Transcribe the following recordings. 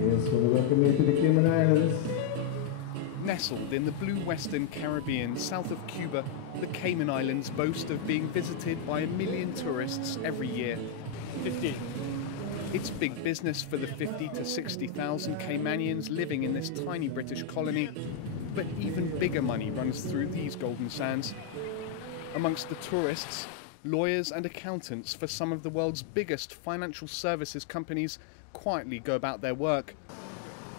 Yes, want to welcome you to the Cayman Islands. Nestled in the blue western Caribbean south of Cuba, the Cayman Islands boast of being visited by 1 million tourists every year. 50. It's big business for the 50 to 60,000 Caymanians living in this tiny British colony, but even bigger money runs through these golden sands. Amongst the tourists, lawyers and accountants for some of the world's biggest financial services companies quietly go about their work.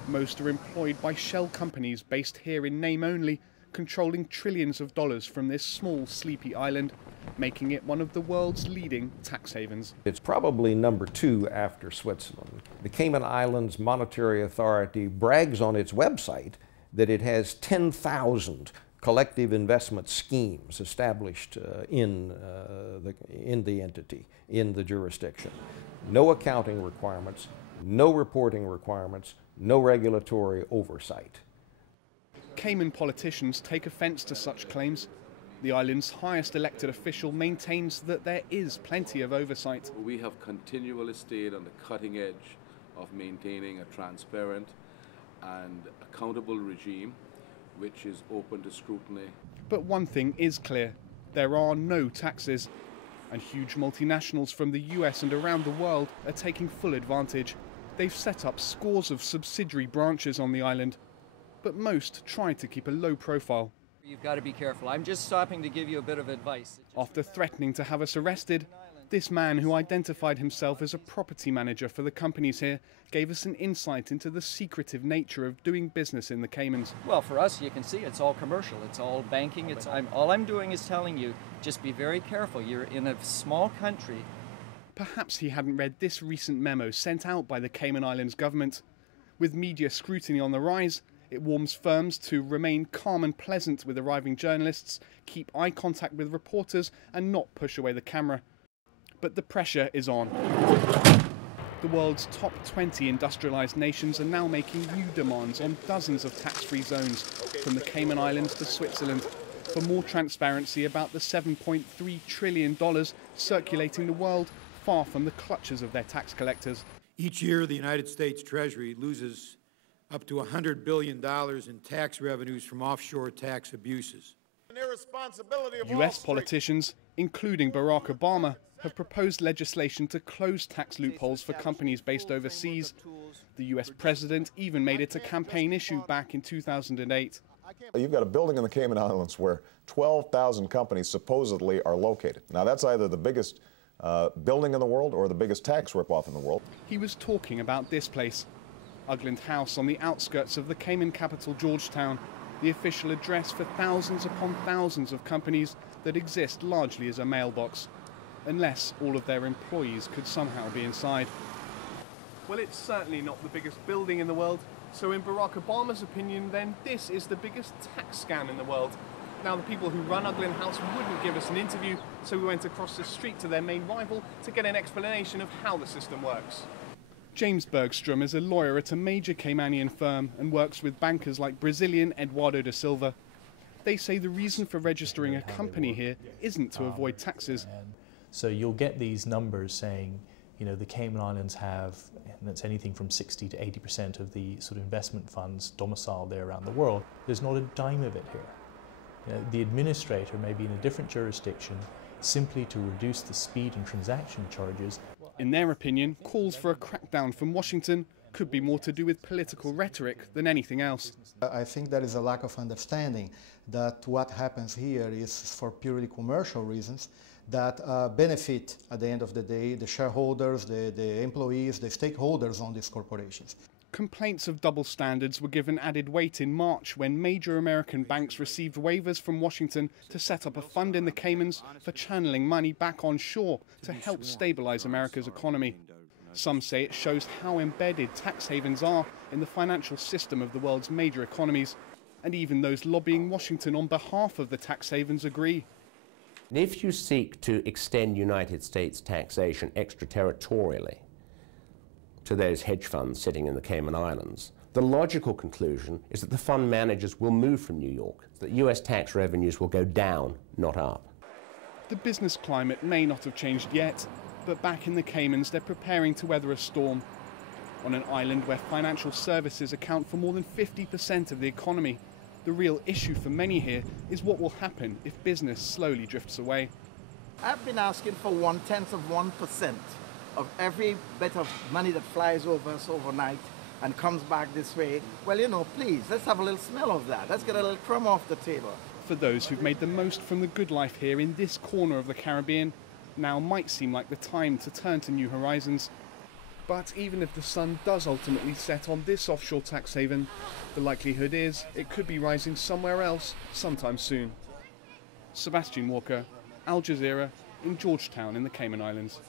Most are employed by shell companies based here in name only, controlling trillions of dollars from this small, sleepy island, making it one of the world's leading tax havens. It's probably number 2 after Switzerland. The Cayman Islands Monetary Authority brags on its website that it has 10,000 collective investment schemes established in the entity, in the jurisdiction. No accounting requirements, no reporting requirements, no regulatory oversight. Cayman politicians take offence to such claims. The island's highest elected official maintains that there is plenty of oversight. We have continually stayed on the cutting edge of maintaining a transparent and accountable regime which is open to scrutiny. But one thing is clear, there are no taxes, and huge multinationals from the US and around the world are taking full advantage. They've set up scores of subsidiary branches on the island, but most try to keep a low profile. You've got to be careful. I'm just stopping to give you a bit of advice. After threatening to have us arrested, this man, who identified himself as a property manager for the companies here, gave us an insight into the secretive nature of doing business in the Caymans. Well, for us, you can see it's all commercial. It's all banking. All I'm doing is telling you, just be very careful. You're in a small country. Perhaps he hadn't read this recent memo sent out by the Cayman Islands government. With media scrutiny on the rise, it warns firms to remain calm and pleasant with arriving journalists, keep eye contact with reporters, and not push away the camera. But the pressure is on. The world's top 20 industrialized nations are now making new demands on dozens of tax-free zones, from the Cayman Islands to Switzerland, for more transparency about the $7.3 trillion circulating the world, far from the clutches of their tax collectors. Each year, the United States Treasury loses up to $100 billion in tax revenues from offshore tax abuses. US politicians, including Barack Obama, have proposed legislation to close tax loopholes for companies based overseas. The US president even made it a campaign issue back in 2008. You've got a building in the Cayman Islands where 12,000 companies supposedly are located. Now that's either the biggest building in the world or the biggest tax ripoff in the world. He was talking about this place, Ugland House, on the outskirts of the Cayman capital Georgetown, the official address for thousands upon thousands of companies that exist largely as a mailbox, unless all of their employees could somehow be inside. Well, it's certainly not the biggest building in the world, so in Barack Obama's opinion, then this is the biggest tax scam in the world. Now, the people who run Ugland House wouldn't give us an interview, so we went across the street to their main rival to get an explanation of how the system works. James Bergstrom is a lawyer at a major Caymanian firm and works with bankers like Brazilian Eduardo da Silva. They say the reason for registering a company here isn't to avoid taxes. So you'll get these numbers saying, you know, the Cayman Islands have, and that's anything from 60 to 80% of the sort of investment funds domiciled there around the world. There's not a dime of it here. You know, the administrator may be in a different jurisdiction simply to reduce the speed and transaction charges. In their opinion, calls for a crackdown from Washington could be more to do with political rhetoric than anything else. I think there is a lack of understanding that what happens here is for purely commercial reasons that benefit, at the end of the day, the shareholders, the employees, the stakeholders on these corporations. Complaints of double standards were given added weight in March when major American banks received waivers from Washington to set up a fund in the Caymans for channeling money back onshore to help stabilize America's economy. Some say it shows how embedded tax havens are in the financial system of the world's major economies, and even those lobbying Washington on behalf of the tax havens agree. If you seek to extend United States taxation extraterritorially to those hedge funds sitting in the Cayman Islands, the logical conclusion is that the fund managers will move from New York, that US tax revenues will go down, not up. The business climate may not have changed yet, but back in the Caymans they're preparing to weather a storm. On an island where financial services account for more than 50% of the economy, the real issue for many here is what will happen if business slowly drifts away. I've been asking for 0.1% of every bit of money that flies over us overnight and comes back this way. Well, you know, please, let's have a little smell of that. Let's get a little crumb off the table. For those who've made the most from the good life here in this corner of the Caribbean, now might seem like the time to turn to new horizons. But even if the sun does ultimately set on this offshore tax haven, the likelihood is it could be rising somewhere else sometime soon. Sebastian Walker, Al Jazeera, in Georgetown in the Cayman Islands.